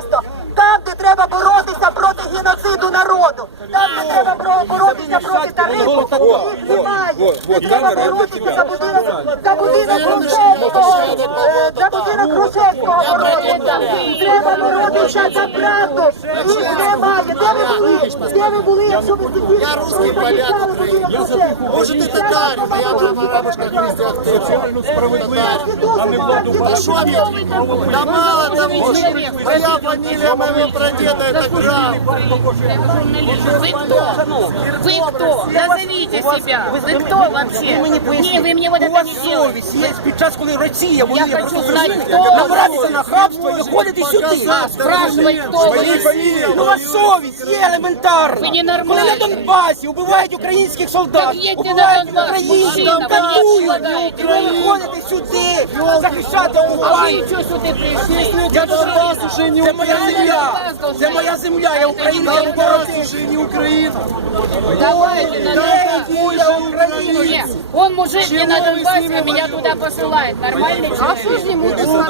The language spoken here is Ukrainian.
Там, де треба боротися проти геноциду народу, там, де треба боротися проти тарифу, їх немає. Де треба боротися за будинок, за будинок Грушевського, е, за будинок Грушевського. Треба боротися за правду. Їх немає. Де ви були? Де ви були, якщо ви сиділи? Я русский поляк, будинок Грушевського? Может, это Дарья, моя мама, бабушка Христиан Да что мне? Да мало того, моя фамилия моего прадеда это граф. Вы кто? Вы кто? Назовите себя. Вы кто вообще? Не, вы мне вот У это вас не делаете. совість є під час, коли Росія воює хочу проти знати, України, хто набратися ви. на хабство і виходити сюди. А, спрашивать, кто вы. Ну, у вас совість є елементарна. Ви ненормальні. Коли на Донбасі убивають українських солдат, Так їдьте на убивають Донбас, українців, мужчина, катують, ви і ви виходите сюди захищати А вы окупантів. что сюда пришли? Я Донбас уже не Це моя земля. Це моя земля, я українська Донбас уже не Україна. Давайте на Донбас. Я Україна. Нет, он мужик не на Донбассе, а меня туда посылает. Нормальный человек.